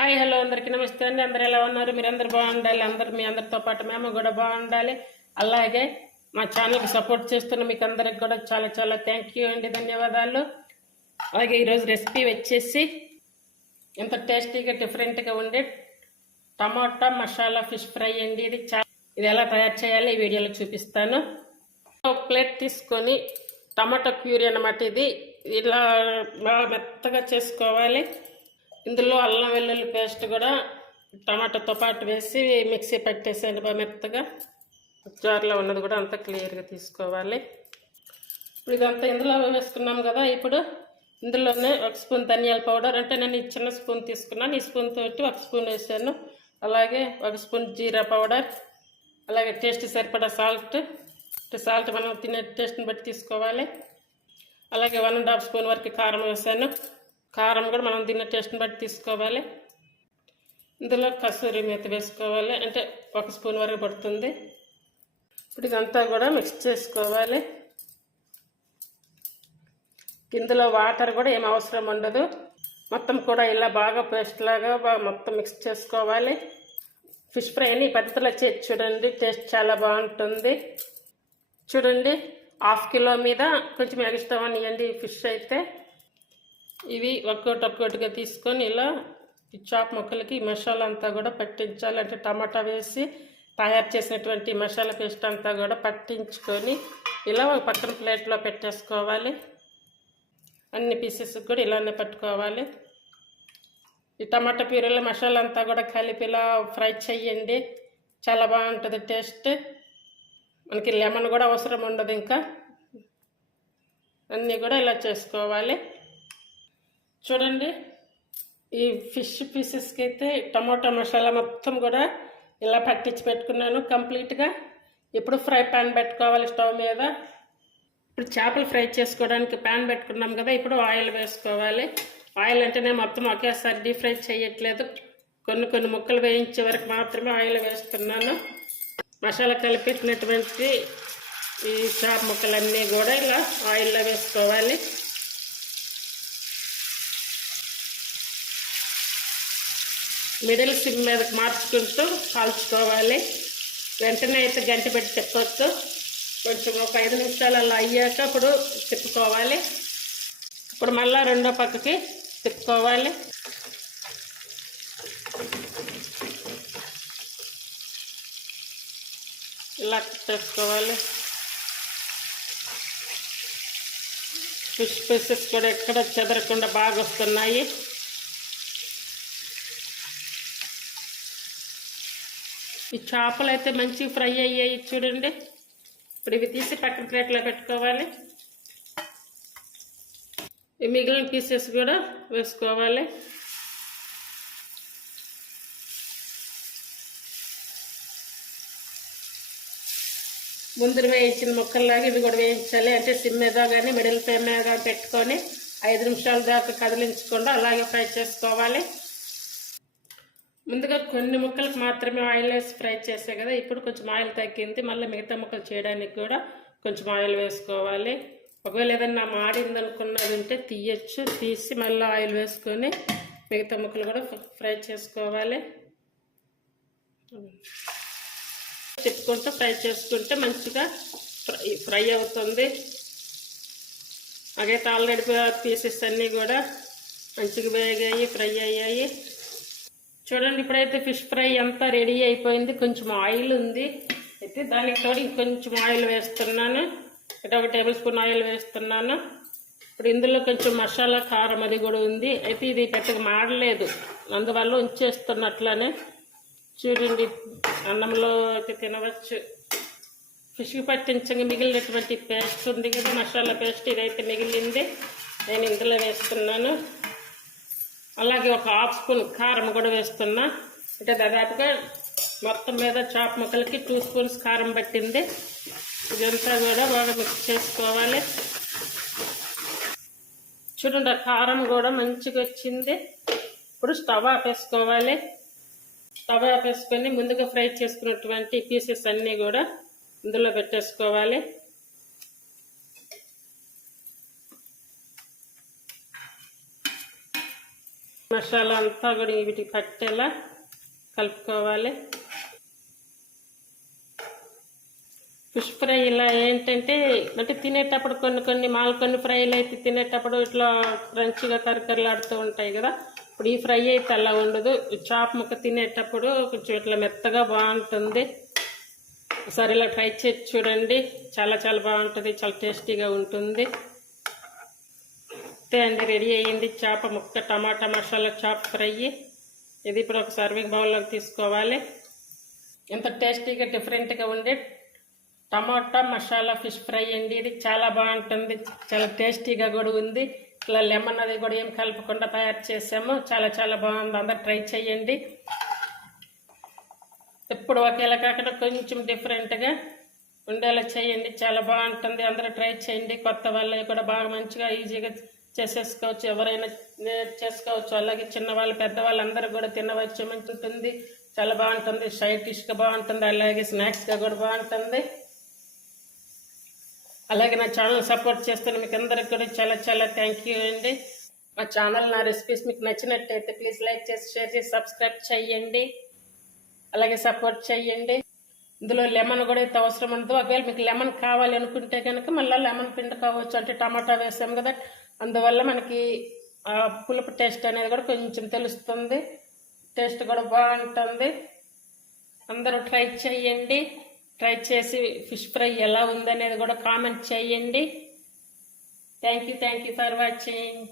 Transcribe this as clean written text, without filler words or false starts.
Hi hello అందరికీ నమస్తే అండి. అందరు ఎలా ఉన్నారు? మీరందరూ బాగుండాలి. మీ అందరితో పాటు మేము కూడా బాగుండాలి. అలాగే మా ఛానల్కి సపోర్ట్ చేస్తున్న మీకు అందరికి కూడా చాలా చాలా థ్యాంక్ యూ అండి, ధన్యవాదాలు. అలాగే ఈరోజు రెసిపీ వచ్చేసి ఎంత టేస్టీగా డిఫరెంట్గా ఉండే టమాటా మసాలా ఫిష్ ఫ్రై అండి. ఇది ఎలా తయారు చేయాలి ఈ వీడియోలో చూపిస్తాను. ఒక ప్లేట్ తీసుకొని టమాటా ప్యూరీ అన్నమాట. ఇది ఇలా బాగా మెత్తగా చేసుకోవాలి. ఇందులో అల్లం వెల్లుల్లి పేస్ట్ కూడా టమాటాతో పాటు వేసి మిక్సీ పెట్టేసేయండి బాగా మెత్తగా. జార్లో ఉన్నది కూడా అంతా క్లియర్గా తీసుకోవాలి. ఇప్పుడు ఇదంతా ఇందులో వేసుకున్నాం కదా. ఇప్పుడు ఇందులోనే ఒక స్పూన్ ధనియాల పౌడర్, అంటే నేను చిన్న స్పూన్ తీసుకున్నాను, ఈ స్పూన్ తోటి ఒక స్పూన్ వేసాను. అలాగే ఒక స్పూన్ జీరా పౌడర్, అలాగే టేస్ట్ సరిపడా సాల్ట్ మనం తినే టేస్ట్ని బట్టి తీసుకోవాలి. అలాగే 1.5 స్పూన్ వరకు కారం వేసాను. కారం కూడా మనం తిన్న టేస్ట్ని బట్టి తీసుకోవాలి. ఇందులో కసూరి మేతి వేసుకోవాలి, అంటే 1 స్పూన్ వరకు పడుతుంది. ఇప్పుడు ఇదంతా కూడా మిక్స్ చేసుకోవాలి. ఇందులో వాటర్ కూడా ఏం అవసరం ఉండదు. మొత్తం కూడా ఇలా బాగా పేస్ట్ లాగా మొత్తం మిక్స్ చేసుకోవాలి. ఫిష్ ఫ్రైని ఈ పద్ధతిలో చేసి చూడండి, టేస్ట్ చాలా బాగుంటుంది. చూడండి, 1/2 కిలో మీద కొంచెం ఎక్స్ట్రా ఇవ్వండి ఫిష్ అయితే. ఇవి ఒక్కొక్కటిగా తీసుకొని ఇలా ఈ చాప్ ముక్కలకి మసాలా అంతా కూడా పట్టించాలి. అంటే టమాటా వేసి తయారు చేసినటువంటి మసాలా పేస్ట్ అంతా కూడా పట్టించుకొని ఇలా ఒక పక్కన ప్లేట్లో పెట్టేసుకోవాలి. అన్ని పీసెస్ కూడా ఇలానే పట్టుకోవాలి. ఈ టమాటా ప్యూరీలో మసాలా అంతా కూడా కలిపి ఇలా ఫ్రై చేయండి, చాలా బాగుంటుంది టేస్ట్. మనకి లెమన్ కూడా అవసరం ఉండదు. ఇంకా అన్నీ కూడా ఇలా చేసుకోవాలి. చూడండి, ఈ ఫిష్ పీసెస్కి అయితే టమాటా మసాలా మొత్తం కూడా ఇలా పట్టించి పెట్టుకున్నాను కంప్లీట్గా. ఇప్పుడు ఫ్రై ప్యాన్ పెట్టుకోవాలి స్టవ్ మీద. ఇప్పుడు చేపలు ఫ్రై చేసుకోవడానికి ప్యాన్ పెట్టుకున్నాం కదా. ఇప్పుడు ఆయిల్ వేసుకోవాలి. ఆయిల్ అంటే నేను మొత్తం ఒకేసారి డీప్ ఫ్రై చేయట్లేదు, కొన్ని ముక్కలు వేయించే వరకు మాత్రమే ఆయిల్ వేస్తున్నాను. మసాలా కలిపినటువంటి ఈ చేప ముక్కలన్నీ కూడా ఇలా ఆయిల్లో వేసుకోవాలి. మిడిల్ సిమ్ మీదకి మార్చుకుంటూ కాల్చుకోవాలి. వెంటనే అయితే గంట పెట్టి తిప్పొచ్చు. కొంచెం ఒక 5 నిమిషాలు అలా అయ్యాక ఇప్పుడు తిప్పుకోవాలి. ఇప్పుడు మళ్ళీ రెండో పక్కకి తిప్పుకోవాలి. ఇలా తిప్పుకోవాలి. ఫిష్ పీసెస్ కూడా ఎక్కడ చెదరకుండా బాగా వస్తున్నాయి. ఈ చేపలు అయితే మంచిగా ఫ్రై అయ్యాయి చూడండి. ఇప్పుడు ఇవి తీసి పక్కన ప్లేట్లో పెట్టుకోవాలి. ఈ మిగిలిన పీసెస్ కూడా వేసుకోవాలి. ముందు వేయించిన ముక్కల్లాగా ఇవి కూడా వేయించాలి. అంటే సిమ్ మీద కానీ మిడిల్ ఫ్లేమ్ మీద కానీ పెట్టుకొని 5 నిమిషాల దాకా కదిలించకుండా అలాగే ఫ్రై చేసుకోవాలి. ముందుగా కొన్ని ముక్కలకు మాత్రమే ఆయిల్ వేసి ఫ్రై చేసే కదా. ఇప్పుడు కొంచెం ఆయిల్ తగ్గింది, మళ్ళీ మిగతా ముక్కలు చేయడానికి కూడా కొంచెం ఆయిల్ వేసుకోవాలి. ఒకవేళ ఏదన్నా మాడింది అనుకున్నది ఉంటే తీయచ్చు, తీసి మళ్ళీ ఆయిల్ వేసుకొని మిగతా ముక్కలు కూడా ఫ్రై చేసుకోవాలి. తిప్పుకుంటూ ఫ్రై చేసుకుంటే మంచిగా ఫ్రై అవుతుంది. అగైతే ఆల్రెడీ పీసెస్ అన్నీ కూడా మంచిగా వేగాయి, ఫ్రై అయ్యాయి. చూడండి, ఇప్పుడైతే ఫిష్ ఫ్రై అంతా రెడీ అయిపోయింది. కొంచెం ఆయిల్ ఉంది, అయితే దానికి తోడు ఇంకొంచెం ఆయిల్ వేస్తున్నాను. అంటే 1 టేబుల్ స్పూన్ ఆయిల్ వేస్తున్నాను. ఇప్పుడు ఇందులో కొంచెం మసాలా కారం అది కూడా ఉంది. అయితే ఇది పెద్దగా మాడలేదు, అందువల్ల ఉంచేస్తున్నట్లనే. చూడండి, అన్నంలో అయితే తినవచ్చు. ఫిష్కి పట్టించగా మిగిలినటువంటి పేస్ట్ ఉంది కదా, మసాలా పేస్ట్, ఇదైతే మిగిలింది, నేను ఇందులో వేస్తున్నాను. అలాగే ఒక 1/2 స్పూన్ కారం కూడా వేస్తున్నా. అంటే దాదాపుగా మొత్తం మీద చాప ముక్కలకి 2 స్పూన్స్ కారం పట్టింది. ఇదంతా కూడా బాగా మిక్స్ చేసుకోవాలి. చూడండి, కారం కూడా మంచిగా వచ్చింది. ఇప్పుడు స్టవ్ ఆపేసుకోవాలి. స్టవ్ ఆపేసుకొని ముందుగా ఫ్రై చేసుకున్నటువంటి పీసెస్ అన్నీ కూడా ఇందులో పెట్టేసుకోవాలి. మసాలా అంతా కూడా వీటికి పట్టేలా కలుపుకోవాలి. ఫిష్ ఫ్రై ఇలా ఏంటంటే అంటే తినేటప్పుడు కొన్ని ఫ్రైలు అయితే తినేటప్పుడు ఇట్లా క్రంచిగా కరకరలాడుతూ ఉంటాయి కదా. ఇప్పుడు ఈ ఫ్రై అయితే అలా ఉండదు. చాప్ ముక్క తినేటప్పుడు కొంచెం ఇట్లా మెత్తగా బాగుంటుంది. ఒకసారి ఇలా ట్రై చేసి చూడండి, చాలా చాలా బాగుంటుంది, చాలా టేస్టీగా ఉంటుంది. అంతే అండి, రెడీ అయ్యింది చేప ముక్క టమాటా మసాలా చాప్ ఫ్రై. ఇది ఇప్పుడు ఒక సర్వింగ్ బౌల్లోకి తీసుకోవాలి. ఎంత టేస్టీగా డిఫరెంట్గా ఉండే టమాటా మసాలా ఫిష్ ఫ్రై అండి. ఇది చాలా బాగుంటుంది, చాలా టేస్టీగా కూడా ఉంది. ఇట్లా లెమన్ అది కూడా ఏం కలపకుండా తయారు చేసాము. చాలా చాలా బాగుంది, అందరు ట్రై చేయండి. ఎప్పుడు ఒకేలా కాకుండా కొంచెం డిఫరెంట్గా ఉండేలా చేయండి, చాలా బాగుంటుంది. అందరూ ట్రై చేయండి. కొత్త వాళ్ళవి కూడా బాగా మంచిగా ఈజీగా చేసేసుకోవచ్చు, ఎవరైనా చేసుకోవచ్చు. అలాగే చిన్నవాళ్ళు పెద్దవాళ్ళు అందరూ కూడా తినవచ్చు, మంచి ఉంటుంది, చాలా బాగుంటుంది. సైడ్ డిష్గా బాగుంటుంది, అలాగే స్నాక్స్గా కూడా బాగుంటుంది. అలాగే నా ఛానల్ సపోర్ట్ చేస్తున్న మీకు అందరికి కూడా చాలా చాలా థ్యాంక్ యూ అండి. మా ఛానల్ నా రెసిపీస్ మీకు నచ్చినట్టయితే ప్లీజ్ లైక్ చేసి షేర్ చేసి సబ్స్క్రైబ్ చేయండి, అలాగే సపోర్ట్ చేయండి. ఇందులో లెమన్ కూడా అయితే అవసరం ఉండదు. ఒకవేళ మీకు లెమన్ కావాలి అనుకుంటే కనుక మళ్ళీ లెమన్ పిండుకోవచ్చు, అంటే టమాటా వేసాం కదా, అందువల్ల మనకి పులుపు టేస్ట్ అనేది కూడా కొంచెం తెలుస్తుంది, టేస్ట్ కూడా బాగుంటుంది. అందరూ ట్రై చేయండి, ట్రై చేసి ఫిష్ ఫ్రై ఎలా ఉందనేది కూడా కామెంట్ చేయండి. Thank you for watching.